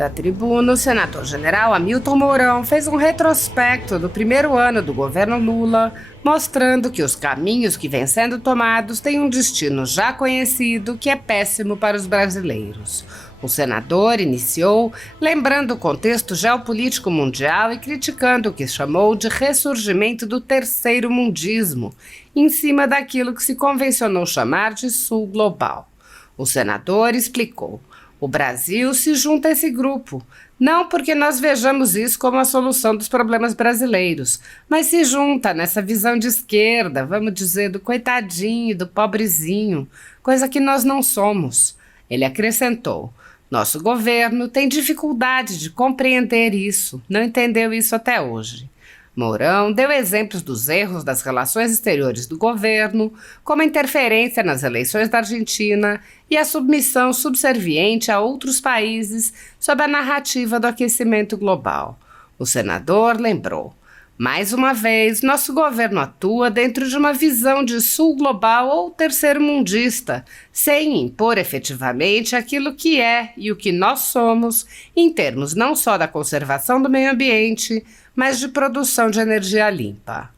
Da tribuna, o senador-general Hamilton Mourão fez um retrospecto do primeiro ano do governo Lula, mostrando que os caminhos que vêm sendo tomados têm um destino já conhecido que é péssimo para os brasileiros. O senador iniciou lembrando o contexto geopolítico mundial e criticando o que chamou de ressurgimento do terceiro mundismo, em cima daquilo que se convencionou chamar de sul global. O senador explicou: o Brasil se junta a esse grupo, não porque nós vejamos isso como a solução dos problemas brasileiros, mas se junta nessa visão de esquerda, vamos dizer, do coitadinho, do pobrezinho, coisa que nós não somos. Ele acrescentou: nosso governo tem dificuldade de compreender isso, não entendeu isso até hoje. Mourão deu exemplos dos erros das relações exteriores do governo, como a interferência nas eleições da Argentina e a submissão subserviente a outros países sob a narrativa do aquecimento global. O senador lembrou: mais uma vez, nosso governo atua dentro de uma visão de sul global ou terceiro-mundista, sem impor efetivamente aquilo que é e o que nós somos, em termos não só da conservação do meio ambiente, mas de produção de energia limpa.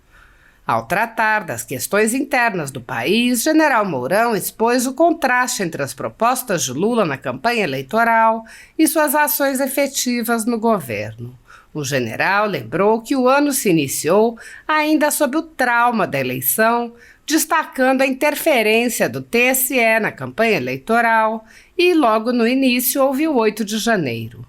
Ao tratar das questões internas do país, General Mourão expôs o contraste entre as propostas de Lula na campanha eleitoral e suas ações efetivas no governo. O general lembrou que o ano se iniciou ainda sob o trauma da eleição, destacando a interferência do TSE na campanha eleitoral, e logo no início houve o 8 de janeiro.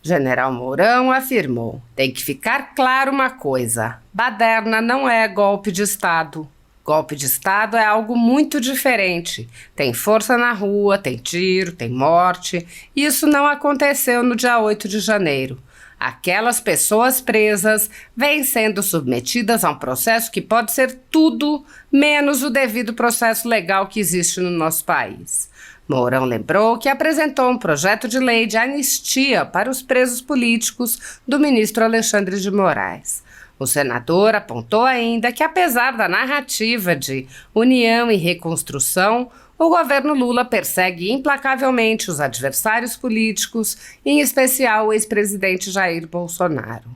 General Mourão afirmou: tem que ficar claro uma coisa, baderna não é golpe de Estado. Golpe de Estado é algo muito diferente. Tem força na rua, tem tiro, tem morte. Isso não aconteceu no dia 8 de janeiro. Aquelas pessoas presas vêm sendo submetidas a um processo que pode ser tudo menos o devido processo legal que existe no nosso país. Mourão lembrou que apresentou um projeto de lei de anistia para os presos políticos do ministro Alexandre de Moraes. O senador apontou ainda que, apesar da narrativa de união e reconstrução, o governo Lula persegue implacavelmente os adversários políticos, em especial o ex-presidente Jair Bolsonaro.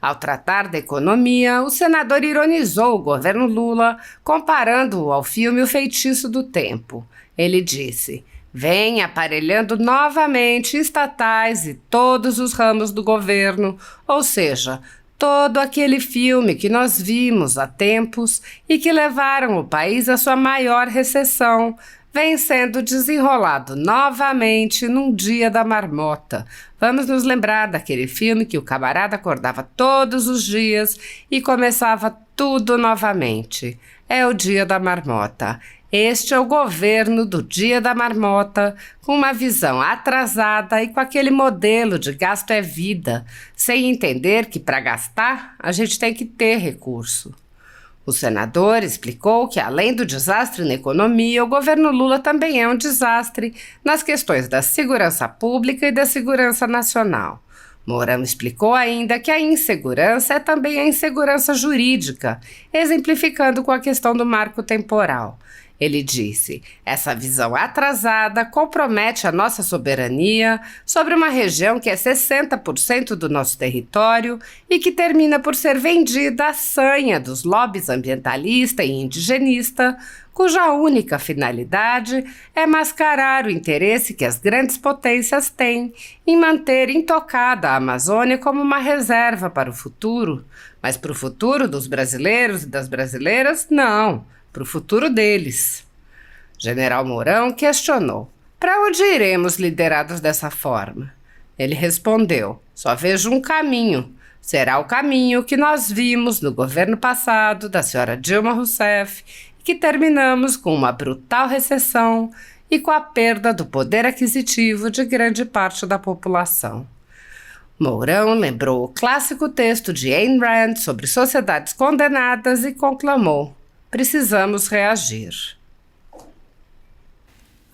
Ao tratar da economia, o senador ironizou o governo Lula, comparando-o ao filme O Feitiço do Tempo. Ele disse: vem aparelhando novamente estatais e todos os ramos do governo, ou seja, todo aquele filme que nós vimos há tempos e que levaram o país à sua maior recessão, vem sendo desenrolado novamente num dia da marmota. Vamos nos lembrar daquele filme que o camarada acordava todos os dias e começava tudo novamente. É o dia da marmota. Este é o governo do dia da marmota, com uma visão atrasada e com aquele modelo de gasto é vida, sem entender que para gastar a gente tem que ter recurso. O senador explicou que, além do desastre na economia, o governo Lula também é um desastre nas questões da segurança pública e da segurança nacional. Mourão explicou ainda que a insegurança é também a insegurança jurídica, exemplificando com a questão do marco temporal. Ele disse: essa visão atrasada compromete a nossa soberania sobre uma região que é 60% do nosso território e que termina por ser vendida à sanha dos lobbies ambientalista e indigenista, cuja única finalidade é mascarar o interesse que as grandes potências têm em manter intocada a Amazônia como uma reserva para o futuro. Mas para o futuro dos brasileiros e das brasileiras, não. Para o futuro deles. General Mourão questionou: para onde iremos liderados dessa forma? Ele respondeu: só vejo um caminho. Será o caminho que nós vimos no governo passado da senhora Dilma Rousseff, que terminamos com uma brutal recessão e com a perda do poder aquisitivo de grande parte da população. Mourão lembrou o clássico texto de Ayn Rand sobre sociedades condenadas e conclamou: precisamos reagir.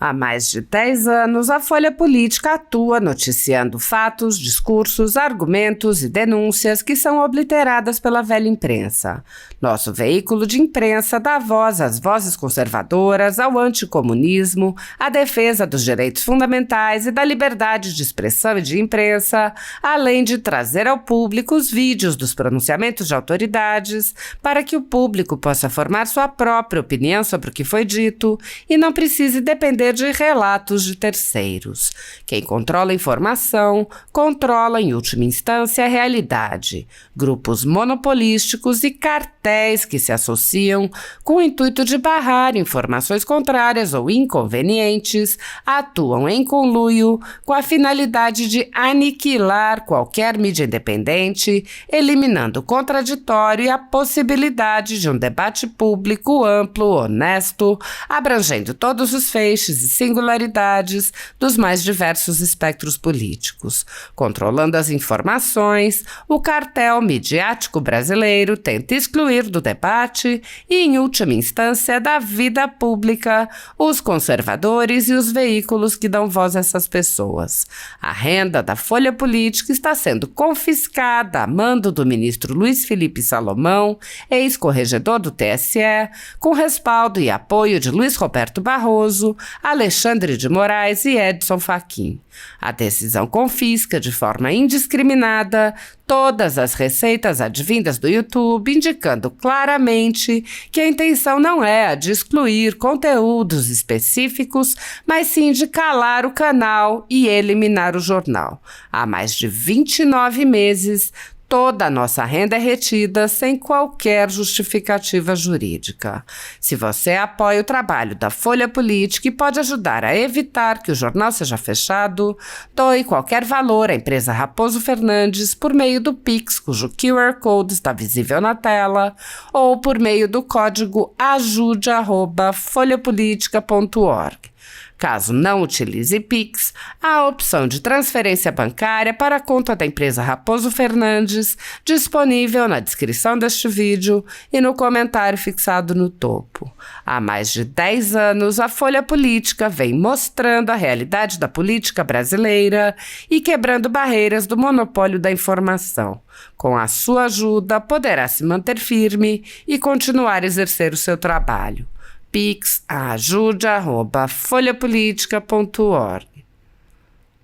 Há mais de 10 anos, a Folha Política atua noticiando fatos, discursos, argumentos e denúncias que são obliteradas pela velha imprensa. Nosso veículo de imprensa dá voz às vozes conservadoras, ao anticomunismo, à defesa dos direitos fundamentais e da liberdade de expressão e de imprensa, além de trazer ao público os vídeos dos pronunciamentos de autoridades para que o público possa formar sua própria opinião sobre o que foi dito e não precise depender de relatos de terceiros. Quem controla a informação, controla em última instância a realidade. Grupos monopolísticos e cartéis que se associam com o intuito de barrar informações contrárias ou inconvenientes atuam em conluio com a finalidade de aniquilar qualquer mídia independente, eliminando o contraditório e a possibilidade de um debate público amplo, honesto, abrangendo todos os feixes e singularidades dos mais diversos espectros políticos. Controlando as informações, o cartel midiático brasileiro tenta excluir do debate e, em última instância, da vida pública, os conservadores e os veículos que dão voz a essas pessoas. A renda da Folha Política está sendo confiscada a mando do ministro Luiz Felipe Salomão, ex-corregedor do TSE, com respaldo e apoio de Luiz Roberto Barroso, Alexandre de Moraes e Edson Fachin. A decisão confisca de forma indiscriminada todas as receitas advindas do YouTube, indicando claramente que a intenção não é a de excluir conteúdos específicos, mas sim de calar o canal e eliminar o jornal. Há mais de 29 meses, toda a nossa renda é retida sem qualquer justificativa jurídica. Se você apoia o trabalho da Folha Política e pode ajudar a evitar que o jornal seja fechado, doe qualquer valor à empresa Raposo Fernandes por meio do Pix, cujo QR Code está visível na tela, ou por meio do código ajude@folhapolitica.org. Caso não utilize Pix, há a opção de transferência bancária para a conta da empresa Raposo Fernandes, disponível na descrição deste vídeo e no comentário fixado no topo. Há mais de 10 anos, a Folha Política vem mostrando a realidade da política brasileira e quebrando barreiras do monopólio da informação. Com a sua ajuda, poderá se manter firme e continuar a exercer o seu trabalho. Pix ajude@folhapolitica.org.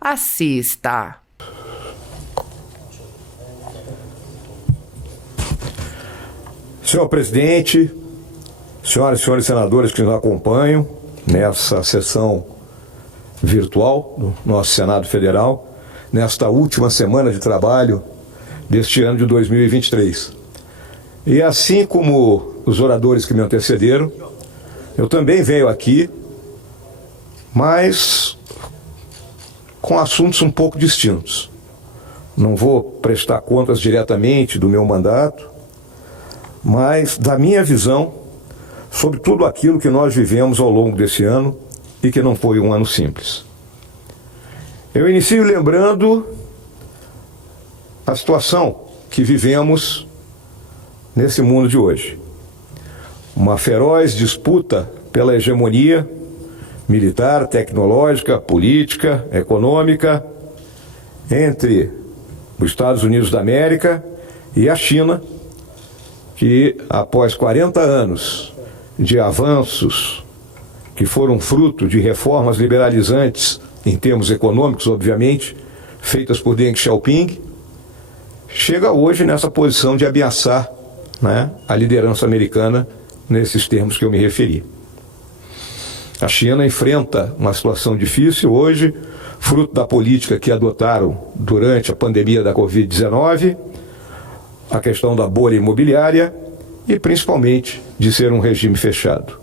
Assista. Senhor presidente, senhoras e senhores senadores que nos acompanham nessa sessão virtual do nosso Senado Federal, nesta última semana de trabalho deste ano de 2023. E assim como os oradores que me antecederam, eu também venho aqui, mas com assuntos um pouco distintos. Não vou prestar contas diretamente do meu mandato, mas da minha visão sobre tudo aquilo que nós vivemos ao longo desse ano e que não foi um ano simples. Eu inicio lembrando a situação que vivemos nesse mundo de hoje. Uma feroz disputa pela hegemonia militar, tecnológica, política, econômica entre os Estados Unidos da América e a China, que após 40 anos de avanços que foram fruto de reformas liberalizantes em termos econômicos, obviamente, feitas por Deng Xiaoping, chega hoje nessa posição de ameaçar, a liderança americana nesses termos que eu me referi. A China enfrenta uma situação difícil hoje, fruto da política que adotaram durante a pandemia da Covid-19, a questão da bolha imobiliária e principalmente de ser um regime fechado.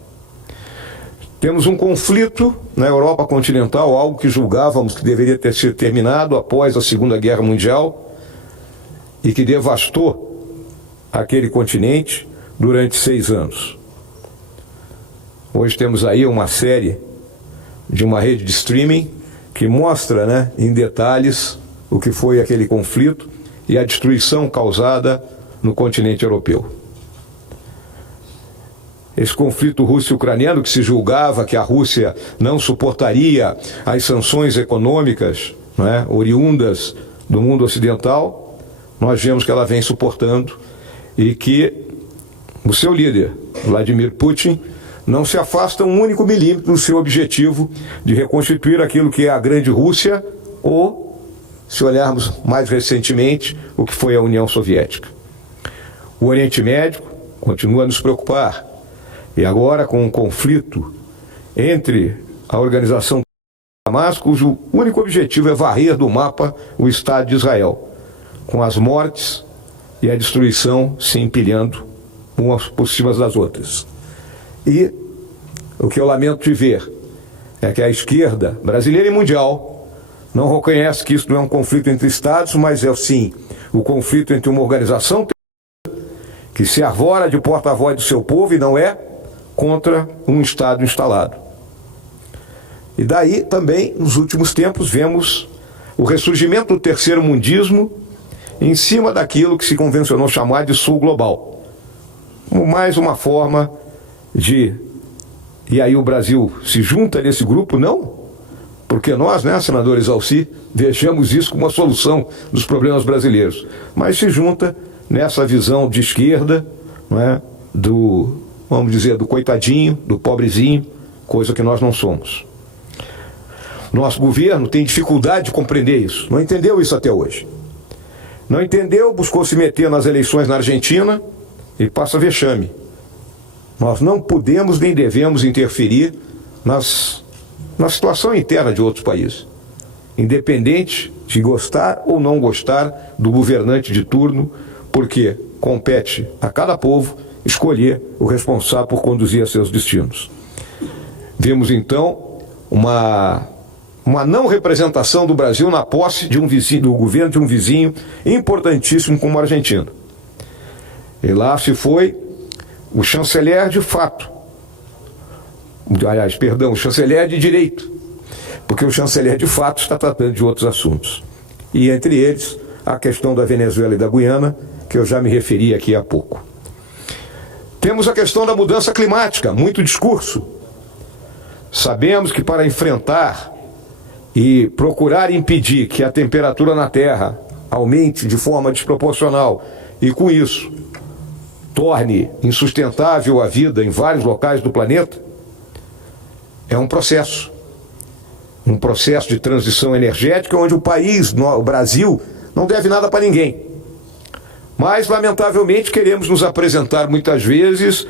Temos um conflito na Europa continental, algo que julgávamos que deveria ter sido terminado após a Segunda Guerra Mundial e que devastou aquele continente durante 6 anos. Hoje temos aí uma série de uma rede de streaming que mostra, em detalhes o que foi aquele conflito e a destruição causada no continente europeu. esse conflito russo-ucraniano, que se julgava que a Rússia não suportaria as sanções econômicas, né, oriundas do mundo ocidental, nós vemos que ela vem suportando e que o seu líder, Vladimir Putin, não se afasta um único milímetro do seu objetivo de reconstituir aquilo que é a grande Rússia ou, se olharmos mais recentemente, o que foi a União Soviética. O Oriente Médio continua a nos preocupar. E agora, com um conflito entre a organização Hamas, cujo único objetivo é varrer do mapa o Estado de Israel, com as mortes e a destruição se empilhando umas por cima das outras. E o que eu lamento de ver é que a esquerda brasileira e mundial não reconhece que isso não é um conflito entre Estados, mas é sim o conflito entre uma organização que se arvora de porta-voz do seu povo e não é contra um Estado instalado. E daí também, nos últimos tempos, vemos o ressurgimento do terceiro mundismo em cima daquilo que se convencionou chamar de sul global. Mais uma forma de... E aí o Brasil se junta nesse grupo? Não, porque nós, né, senador Exalci, vejamos isso como uma solução dos problemas brasileiros. Mas se junta nessa visão de esquerda, não é, vamos dizer, do coitadinho, do pobrezinho, coisa que nós não somos. Nosso governo tem dificuldade de compreender isso, não entendeu isso até hoje. Não entendeu, buscou se meter nas eleições na Argentina e passa vexame. Nós não podemos nem devemos interferir na situação interna de outros países, independente de gostar ou não gostar do governante de turno, porque compete a cada povo escolher o responsável por conduzir a seus destinos. Vemos então uma não representação do Brasil na posse de um vizinho, do governo de um vizinho importantíssimo como a Argentina. E lá se foi o chanceler de fato, o chanceler de direito, porque o chanceler de fato está tratando de outros assuntos. E entre eles, a questão da Venezuela e da Guiana, que eu já me referi aqui há pouco. Temos a questão da mudança climática, muito discurso. Sabemos que para enfrentar e procurar impedir que a temperatura na Terra aumente de forma desproporcional e com isso torne insustentável a vida em vários locais do planeta, é um processo de transição energética onde o país, o Brasil, não deve nada para ninguém. Mas, lamentavelmente, queremos nos apresentar muitas vezes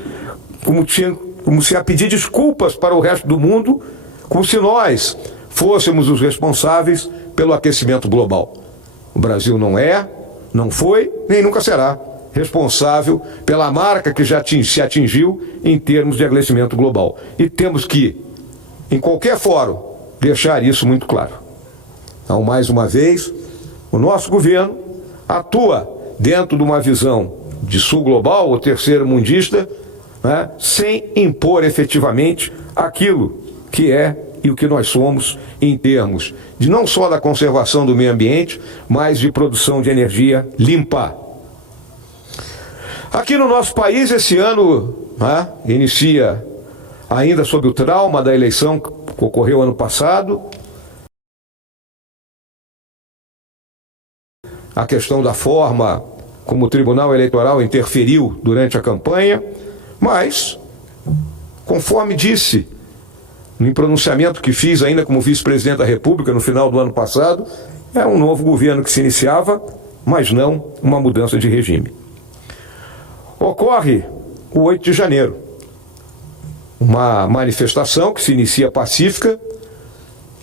como se a pedir desculpas para o resto do mundo, como se nós fôssemos os responsáveis pelo aquecimento global. O Brasil não é, não foi, nem nunca será responsável pela marca que já se atingiu em termos de aquecimento global. E temos que, em qualquer fórum, deixar isso muito claro. Então, mais uma vez, o nosso governo atua dentro de uma visão de sul global ou terceiro mundista, né, sem impor efetivamente aquilo que é e o que nós somos em termos de não só da conservação do meio ambiente, mas de produção de energia limpa. Aqui no nosso país, esse ano, né, inicia ainda sob o trauma da eleição que ocorreu ano passado, a questão da forma como o Tribunal Eleitoral interferiu durante a campanha, mas, conforme disse no pronunciamento que fiz ainda como vice-presidente da República no final do ano passado, é um novo governo que se iniciava, mas não uma mudança de regime. Ocorre o 8 de janeiro, uma manifestação que se inicia pacífica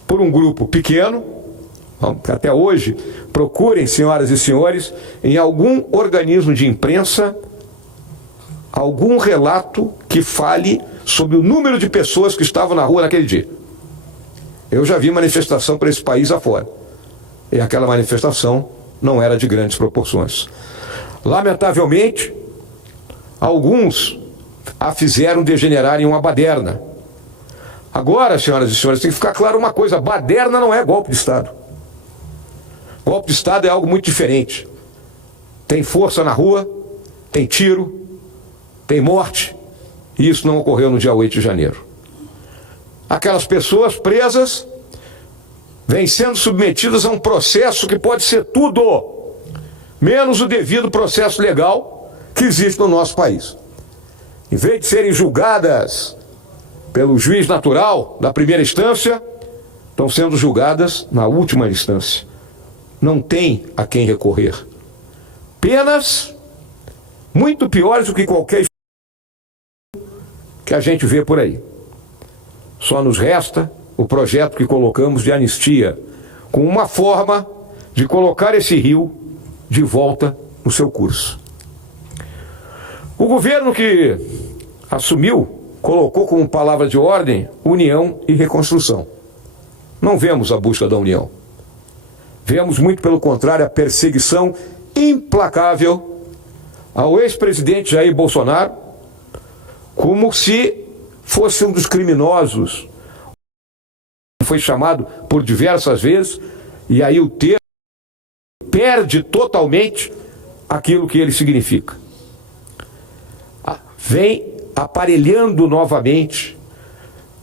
por um grupo pequeno. Até hoje, procurem, senhoras e senhores, em algum organismo de imprensa, algum relato que fale sobre o número de pessoas que estavam na rua naquele dia. Eu já vi manifestação para esse país afora, e aquela manifestação não era de grandes proporções. Lamentavelmente, alguns a fizeram degenerar em uma baderna. Agora, senhoras e senhores, tem que ficar claro uma coisa: baderna não é golpe de Estado. Golpe de Estado é algo muito diferente. Tem força na rua, tem tiro, tem morte, E isso não ocorreu no dia 8 de janeiro. Aquelas pessoas presas vêm sendo submetidas a um processo que pode ser tudo, menos o devido processo legal que existe no nosso país. Em vez de serem julgadas pelo juiz natural da primeira instância, estão sendo julgadas na última instância. Não tem a quem recorrer. Penas muito piores do que qualquer que a gente vê por aí. Só nos resta o projeto que colocamos de anistia, com uma forma de colocar esse rio de volta no seu curso. O governo que assumiu colocou como palavra de ordem união e reconstrução. Não vemos a busca da união. Vemos, muito pelo contrário, a perseguição implacável ao ex-presidente Jair Bolsonaro, como se fosse um dos criminosos. Foi chamado por diversas vezes, e aí o termo perde totalmente aquilo que ele significa. Vem aparelhando novamente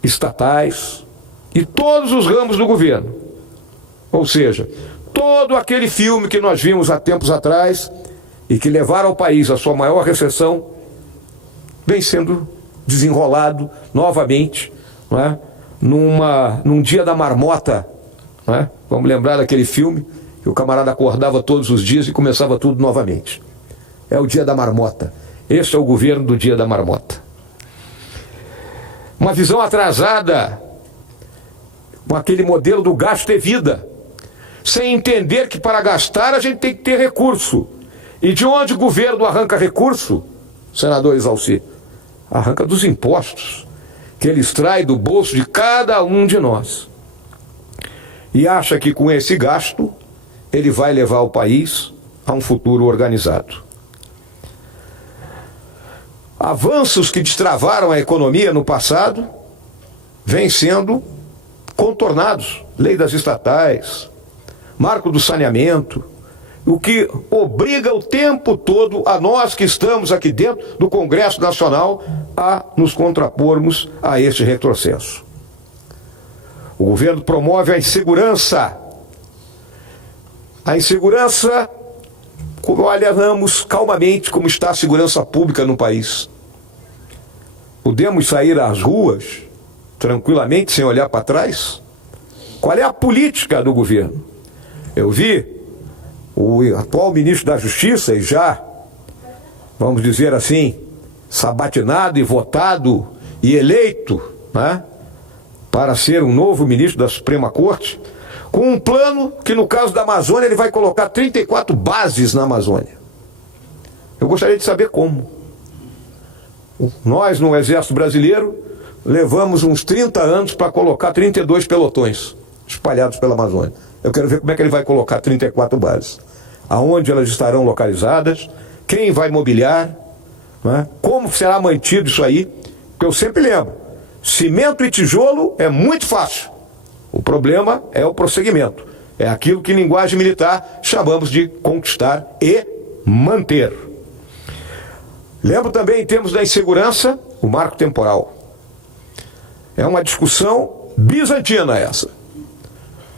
estatais e todos os ramos do governo. Ou seja, todo aquele filme que nós vimos há tempos atrás e que levaram ao país a sua maior recessão, vem sendo desenrolado novamente, não é? Num dia da marmota, não é? Vamos lembrar daquele filme que o camarada acordava todos os dias e começava tudo novamente. É o dia da marmota. Este é o governo do dia da marmota. Uma visão atrasada com aquele modelo do gasto é vida, sem entender que para gastar a gente tem que ter recurso. E de onde o governo arranca recurso, senador Exalci? Arranca dos impostos que ele extrai do bolso de cada um de nós. E acha que com esse gasto ele vai levar o país a um futuro organizado. Avanços que destravaram a economia no passado vêm sendo contornados. Lei das estatais, marco do saneamento, o que obriga o tempo todo a nós que estamos aqui dentro do Congresso Nacional a nos contrapormos a este retrocesso. O governo promove a insegurança. A insegurança, olhamos calmamente como está a segurança pública no país. Podemos sair às ruas tranquilamente sem olhar para trás? Qual é a política do governo? Eu vi o atual ministro da Justiça, e já, vamos dizer assim, sabatinado e votado e eleito, né, para ser um novo ministro da Suprema Corte, com um plano que, no caso da Amazônia, ele vai colocar 34 bases na Amazônia. Eu gostaria de saber como. Nós, no Exército Brasileiro, levamos uns 30 anos para colocar 32 pelotões espalhados pela Amazônia. Eu quero ver como é que ele vai colocar 34 bases. Aonde elas estarão localizadas, quem vai mobiliar, né? Como será mantido isso aí. Porque eu sempre lembro, cimento e tijolo é muito fácil. O problema é o prosseguimento. É aquilo que em linguagem militar chamamos de conquistar e manter. Lembro também, em termos da insegurança, o marco temporal. É uma discussão bizantina essa.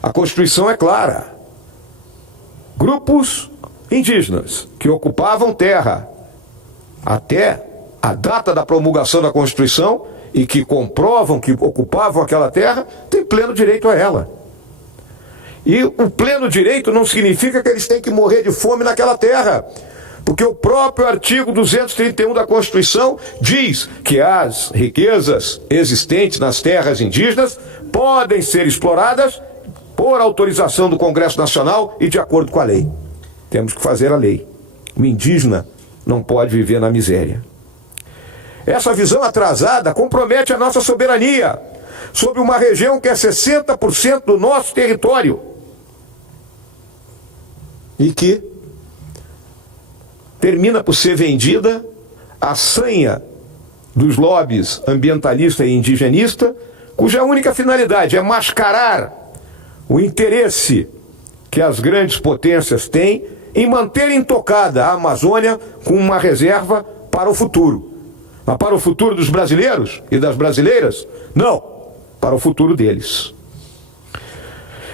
A Constituição é clara. Grupos indígenas que ocupavam terra até a data da promulgação da Constituição e que comprovam que ocupavam aquela terra, têm pleno direito a ela. E o pleno direito não significa que eles têm que morrer de fome naquela terra, porque o próprio artigo 231 da Constituição diz que as riquezas existentes nas terras indígenas podem ser exploradas por autorização do Congresso Nacional e de acordo com a lei. Temos que fazer a lei. O indígena não pode viver na miséria. Essa visão atrasada compromete a nossa soberania sobre uma região que é 60% do nosso território e que termina por ser vendida à sanha dos lobbies ambientalista e indigenista, cuja única finalidade é mascarar o interesse que as grandes potências têm em manter intocada a Amazônia com uma reserva para o futuro. Mas para o futuro dos brasileiros e das brasileiras? Não, para o futuro deles.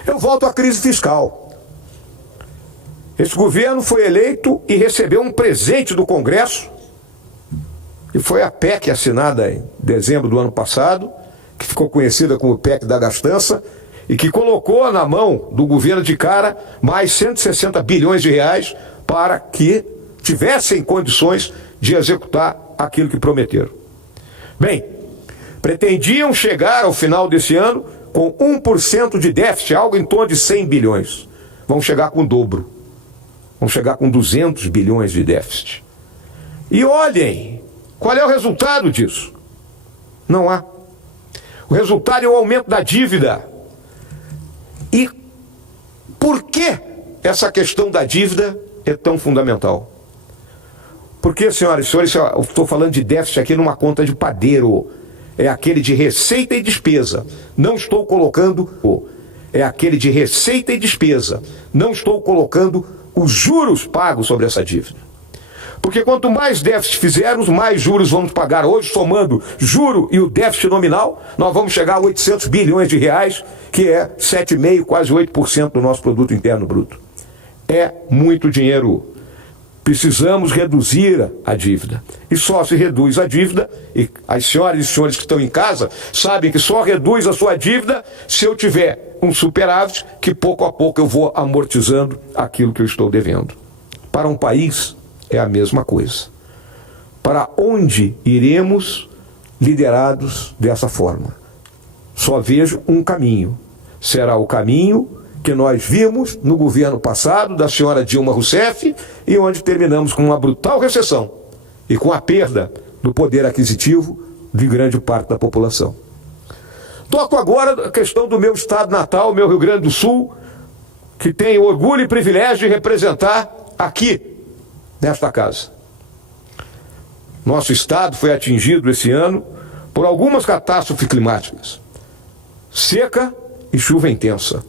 Eu volto à crise fiscal. Esse governo foi eleito e recebeu um presente do Congresso, e foi a PEC assinada em dezembro do ano passado, que ficou conhecida como PEC da gastança, e que colocou na mão do governo de cara mais 160 bilhões de reais para que tivessem condições de executar aquilo que prometeram. Bem, pretendiam chegar ao final desse ano com 1% de déficit, algo em torno de 100 bilhões. Vão chegar com o dobro. Vão chegar com 200 bilhões de déficit. E olhem, qual é o resultado disso? Não há. O resultado é o aumento da dívida. E por que essa questão da dívida é tão fundamental? Porque, senhoras e senhores, eu estou falando de déficit aqui numa conta de padeiro. É aquele de receita e despesa. Não estou colocando... É aquele de receita e despesa. Não estou colocando os juros pagos sobre essa dívida. Porque quanto mais déficit fizermos, mais juros vamos pagar. Hoje, somando juro e o déficit nominal, nós vamos chegar a 800 bilhões de reais, que é 7,5%, quase 8% do nosso produto interno bruto. É muito dinheiro. Precisamos reduzir a dívida. E só se reduz a dívida, e as senhoras e senhores que estão em casa sabem que só reduz a sua dívida se eu tiver um superávit, que pouco a pouco eu vou amortizando aquilo que eu estou devendo. Para um país é a mesma coisa. Para onde iremos liderados dessa forma? Só vejo um caminho. Será o caminho que nós vimos no governo passado da senhora Dilma Rousseff, e onde terminamos com uma brutal recessão e com a perda do poder aquisitivo de grande parte da população. Toco agora a questão do meu estado natal, meu Rio Grande do Sul, que tem orgulho e privilégio de representar aqui, nesta casa. Nosso estado foi atingido esse ano por algumas catástrofes climáticas: seca e chuva intensa.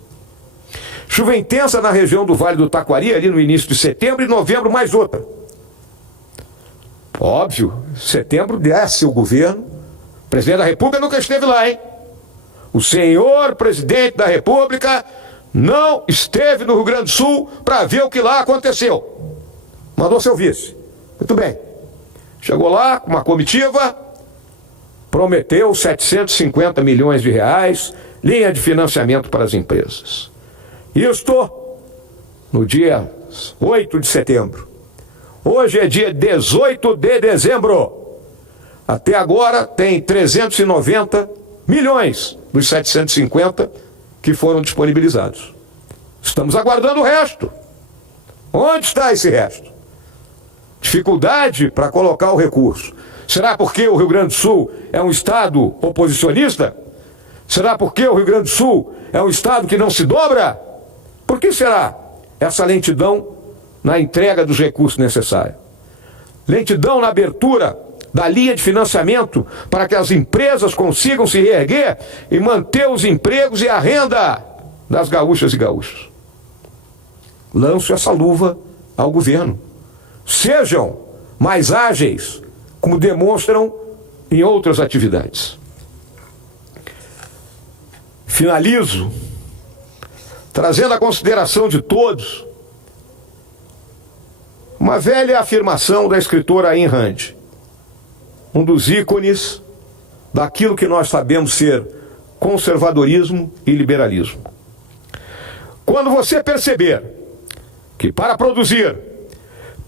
Chuva intensa na região do Vale do Taquari, ali no início de setembro, e novembro mais outra. Óbvio, setembro desce o governo. O presidente da República nunca esteve lá, hein? O senhor presidente da República não esteve no Rio Grande do Sul para ver o que lá aconteceu. Mandou seu vice. Muito bem. Chegou lá com uma comitiva, prometeu 750 milhões de reais, linha de financiamento para as empresas. Isto no dia 8 de setembro. Hoje é dia 18 de dezembro. Até agora tem 390 milhões dos 750 que foram disponibilizados. Estamos aguardando o resto. Onde está esse resto? Dificuldade para colocar o recurso. Será porque o Rio Grande do Sul é um estado oposicionista? Será porque o Rio Grande do Sul é um estado que não se dobra? Por que será essa lentidão na entrega dos recursos necessários? Lentidão na abertura da linha de financiamento para que as empresas consigam se reerguer e manter os empregos e a renda das gaúchas e gaúchos. Lanço essa luva ao governo. Sejam mais ágeis, como demonstram em outras atividades. Finalizo trazendo à consideração de todos uma velha afirmação da escritora Ayn Rand, um dos ícones daquilo que nós sabemos ser conservadorismo e liberalismo. Quando você perceber que para produzir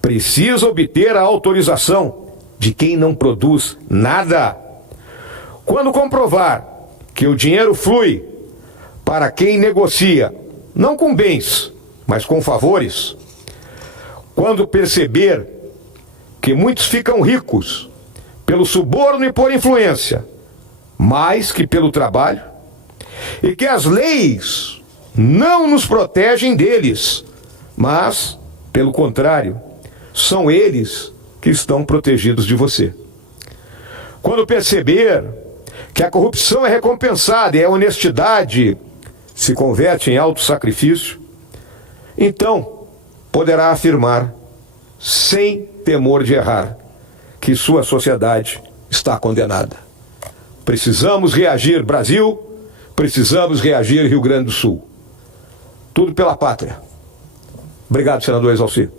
precisa obter a autorização de quem não produz nada, quando comprovar que o dinheiro flui para quem negocia, não com bens, mas com favores, quando perceber que muitos ficam ricos pelo suborno e por influência, mais que pelo trabalho, e que as leis não nos protegem deles, mas, pelo contrário, são eles que estão protegidos de você. Quando perceber que a corrupção é recompensada e a honestidade se converte em autossacrifício, então poderá afirmar, sem temor de errar, que sua sociedade está condenada. Precisamos reagir, Brasil, precisamos reagir, Rio Grande do Sul. Tudo pela pátria. Obrigado, senador Exalcir.